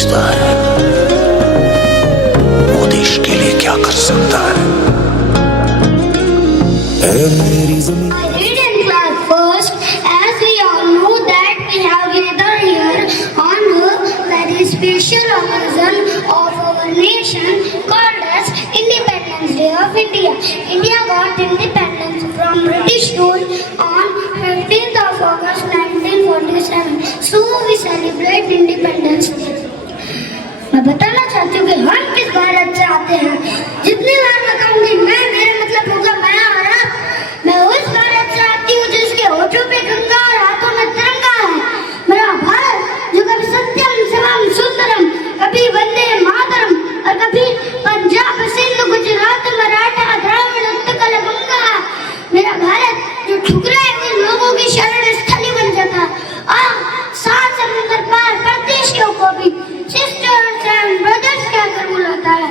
पूछता है वो देश के लिए क्या कर सकता है। मेरी ज़मीन I read in class first, as we all know that we have gathered here on a very special occasion of our nation called as Independence Day of India. India got independence from British rule on 15th of August 1947. So we celebrate Independence Day. मैं बताना चाहती हूँ कि हम किस भारत से आते हैं। जितनी बार मैं कहूँगी मैं, मेरा मतलब होगा मैं आया। मैं उस भारत से आती हूँ जिसके होठों पे गंगा और हाथों में तिरंगा है। मेरा भारत जो कभी सत्यम शिवम सुंदरम, कभी वंदे मातरम और कभी पंजाब सिंध गुजरात मराठा द्राविड़ उत्कल गंगा है। मेरा भारत जो ठुकराए हुए लोगों की शरण स्थली बन जाता है और सात समुद्र पार परदेशियों को भी सिस्टर्स एंड ब्रदर्स कहकर बुलाता है।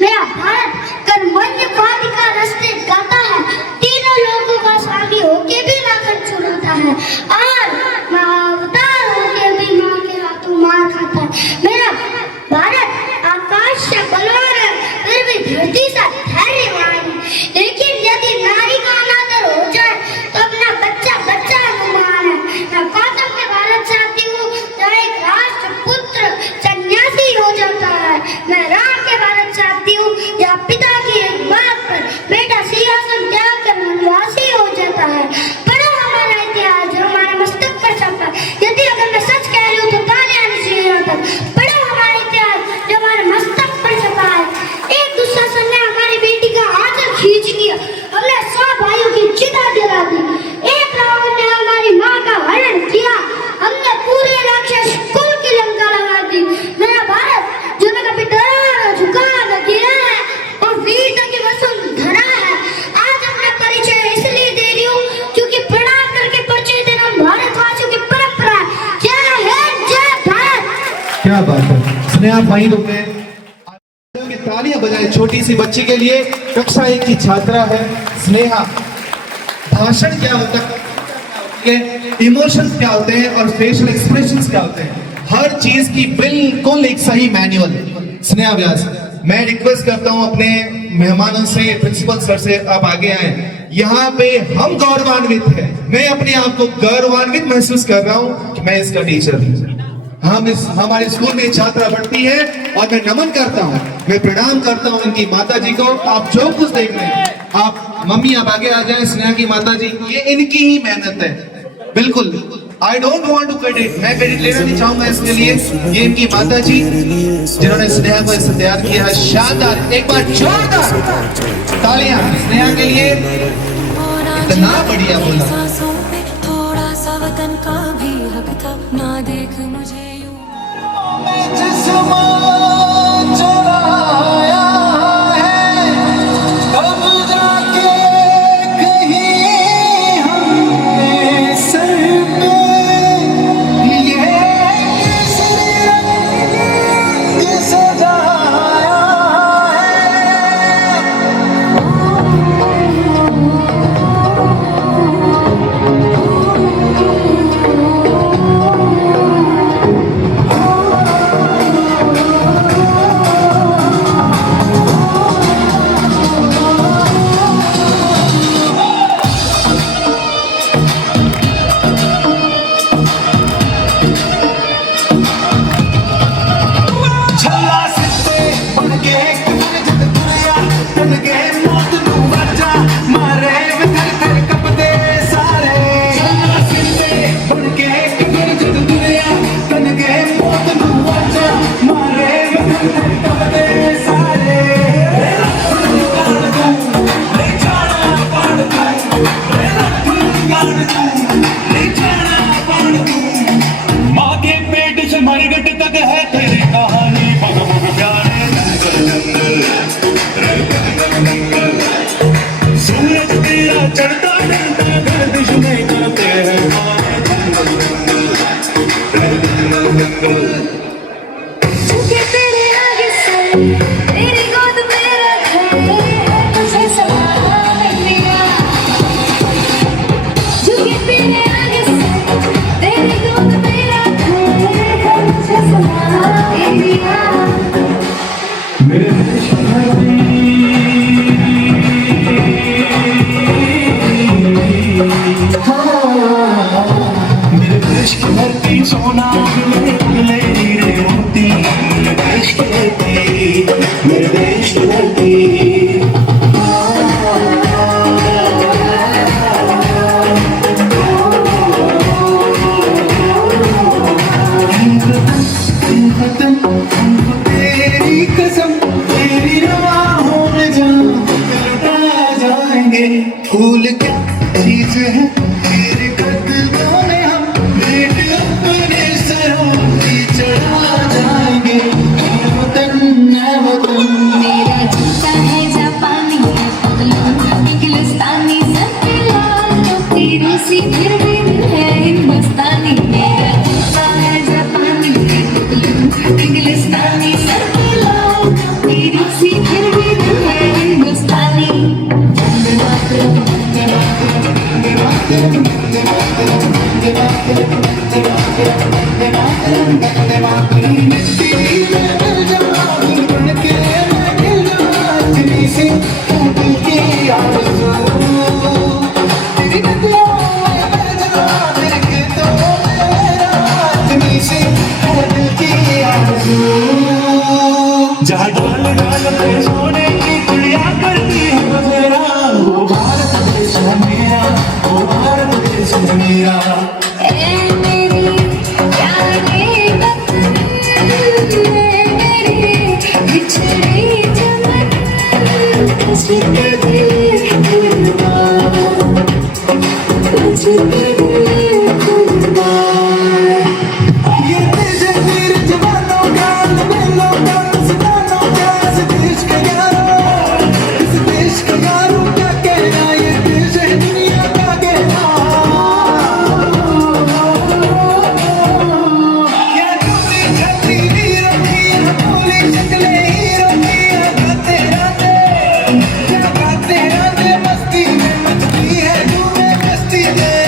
मेरा भारत कर्मण्य पाद का रास्ते गाता है, तीनों लोगों का साथी होके भी माखन चुराता है और अवतार होके भी माँ के हाथों मार खाता है। मेरा भारत आकाश से बलवान है, फिर भी धरती से धैर्यवान है। लेकिन यदि नारी का अनादर हो जाए तो अपना बच्चा बच्चा अनुमान है। मैं गौतम के भारत से आती हूँ जहाँ एक राष्ट्रपुत्र सन्यासी हो जाता है। मैं राम के भारत से आती हूँ जहाँ पिता की एक बात पर बेटा सिंहासन त्याग कर वनवासी हो जाता है। पढ़ो हमारा इतिहास जो हमारे मस्तक पर छपा है। यदि अगर मैं सच कह रही हूँ तो तालियां आनी चाहिए यहाँ तक। पढ़ो हमारा इतिहास जो हमारे मस्तक पर छपा है। एक दुशासन ने हमारी बेटी का आंचल खींच लिया, हमने 100 भाइयों की चिता जला दी। एक रावण ने हमारी माँ का हरण किया, हमने पूरे राक्षस कुल की लंका लगा दी। मेरा भारत जो न कभी डरा न झुका न गिरा है और वीरता की वसुंधरा है। आज अपना परिचय इसलिए दे रही हूँ क्योंकि प्रणाम करके परिचय देना भारतवासियों की परंपरा है। जय हिंद, जय भारत। क्या बात है। स्नेहा भाई लोग ने तालियां बजाएं छोटी सी बच्ची के लिए। कक्षा 1 की छात्रा है स्नेहा। भाषण क्या होता है, इमोशंस क्या होते हैं और फेशियल एक्सप्रेशंस क्या होते हैं, हर चीज की बिल्कुल एक सही मैनुअल। स्नेहा व्यास, मैं रिक्वेस्ट करता हूं अपने मेहमानों से, प्रिंसिपल सर से, आप आगे आए। यहाँ पे हम गौरवान्वित हैं, मैं अपने आप को गौरवान्वित महसूस कर रहा हूँ कि मैं इसका टीचर हूँ। हमारे स्कूल में छात्रा पढ़ती है और मैं नमन करता हूँ, मैं प्रणाम करता हूँ इनकी माता जी को। आप जो कुछ देख रहे हैं, आप मम्मी आप आगे आ जाएं। स्नेहा की माता जी, ये इनकी ही मेहनत है, बिल्कुल। I don't want to credit, मैं क्रेडिट लेना नहीं चाहूंगा इसके लिए। ये इनकी माता जी जिन्होंने स्नेहा को ऐसे तैयार किया है। शानदार, एक बार जोरदार तालियां स्नेहा के लिए। इतना बढ़िया बोला। थोड़ा सा वतन का भी हक था, ना देख मुझे इश्क धरती सोना मिले मिले हीरे मोती मेरे देश की धरती मेरे देश की धरती तेरी कसम तेरी राहों में लुटा जाएंगे फूल क्या चीज है तेरे कदमों में हम भेंट अपने सरों की चढ़ा जाएंगे ऐ वतन मेरा जूता है जापानी है पतलून इंग्लिस्तानी सकेला तो तेरे सी फिर भी दिल है हिंदुस्तानी मेरा जूता है जापानी है पतलून इंग्लिस्तानी सकेला तो तेरे सी फिर भी दिल है हिंदुस्तानी जहाँ डाल डाल पे सोने की चिड़िया करती है बसेरा वो भारत देश है मेरा वो भारत देश है मेरा ऐ मेरी प्यारी वतन मेरे बिछड़े चमन तुझके दिल कुर्बान तुझके दिल कुर्बान ये देश है वीर जवानों का लबेलों का सितारों का इस देश का यारो इस देश का यारो क्या कहना ये देश है दुनिया का कहना क्या टूटी छतरी वीरों की भोली शक्लें हीरों की गाते राते मस्ती में मचती है झूमे मस्ती में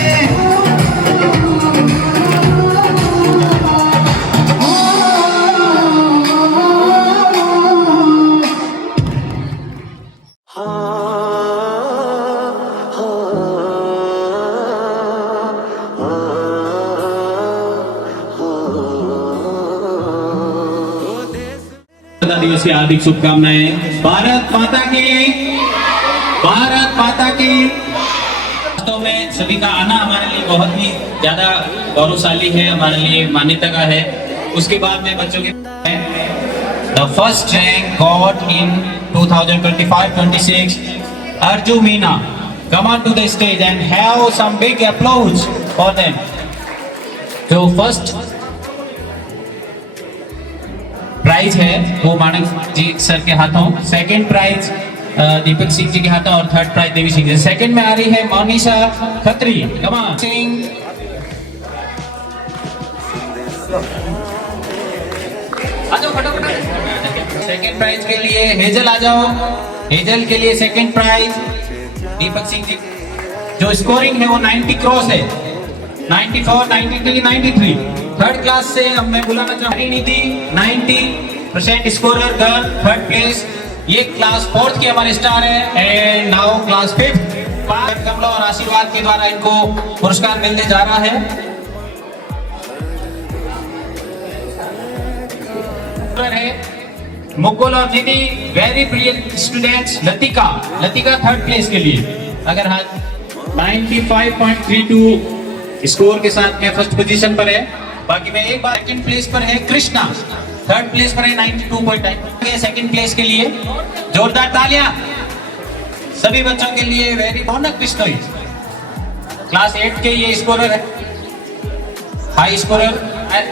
स्वतंत्रता दिवस की हार्दिक शुभकामनाएं। भारत माता की, भारत माता की। वास्तव में सभी का आना हमारे लिए बहुत ही ज्यादा गौरवशाली है, हमारे लिए मान्यता का है। उसके बाद में बच्चों के the first rank got in 2025-26 Arju Meena. Come on to the stage and have some big applause for them. जो फर्स्ट प्राइज है वो मानक जी सर के हाथों, सेकंड प्राइज दीपक सिंह जी के हाथों और third prize Devi Singh ji. Second में आ रही है मोनिशा खत्री। Come on Singh. आ जाओ फटाफट। सेकंड प्राइज के लिए हेजल आ जाओ। हेजल के लिए सेकंड प्राइज दीपक सिंह जी। जो स्कोरिंग है वो 90 क्रॉस है, 94, 93, 93। थर्ड क्लास से अब मैं बुलाना चाहूंगी Nidhi 90% scorer girl, third place. ये क्लास फोर्थ के हमारे स्टार है। And now class fifth. Kamla और आशीर्वाद के द्वारा इनको पुरस्कार मिलने जा रहा है। मुकुल और Nidhi very brilliant students. Latika third place के लिए अगर हाथ 95.32 स्कोर के साथ में फर्स्ट पोजीशन पर है। बाकी में एक बार सेकंड प्लेस पर है कृष्णा, थर्ड प्लेस पर है 92.9। सेकंड प्लेस के लिए जोरदार तालियां सभी बच्चों के लिए। वेरी रौनक बिश्नोई क्लास 8 के ये स्कोरर है, हाई स्कोरर।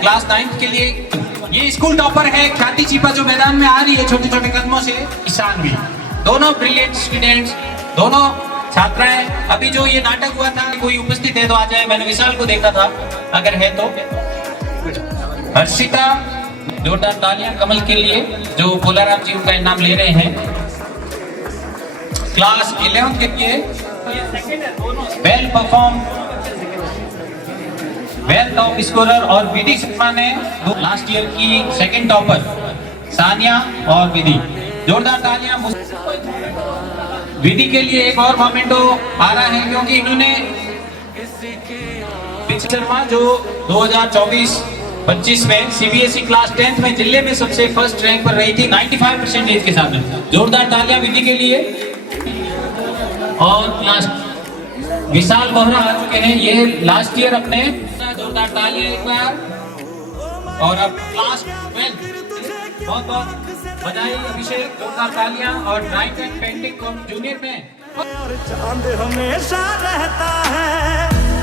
क्लास 9 के लिए ये स्कूल टॉपर है ख्याति चीपा जो मैदान में आ रही है छोटे छोटे कदमों से। ईशान भी, दोनों ब्रिलियंट स्टूडेंट्स, दोनों छात्राएं। अभी जो ये नाटक हुआ था, कोई उपस्थित है तो आ जाए। मैंने विशाल को देखा था, अगर है तो। हर्षिता, जोरदार तालियां कमल के लिए जो भोलाराम जी उनका इनाम ले रहे हैं। क्लास 11 के लिए well perform, well top scorer और विधि शर्मा ने लास्ट ईयर की सेकंड टॉपर सानिया और विधि। जोरदार तालियां। विधि के लिए एक और मोमेंटो आ रहा है क्योंकि इन्होंने प्रिंस शर्मा जो 2024-25 में सीबीएसई क्लास 10th में जिले में सबसे फर्स्ट रैंक पर रही थी 95% के साथ में। जोरदार तालियां विधि के लिए। और क्लास विशाल बोहरा आ चुके हैं, ये लास्ट ईयर अपने। जोरदार तालियां एक बार। और अब क्लास 12 बहुत बहुत बधाई अभिषेक, जोरदार तालियां। और ड्राइंग एंड पेंटिंग जूनियर में और चांद हमेशा रहता है।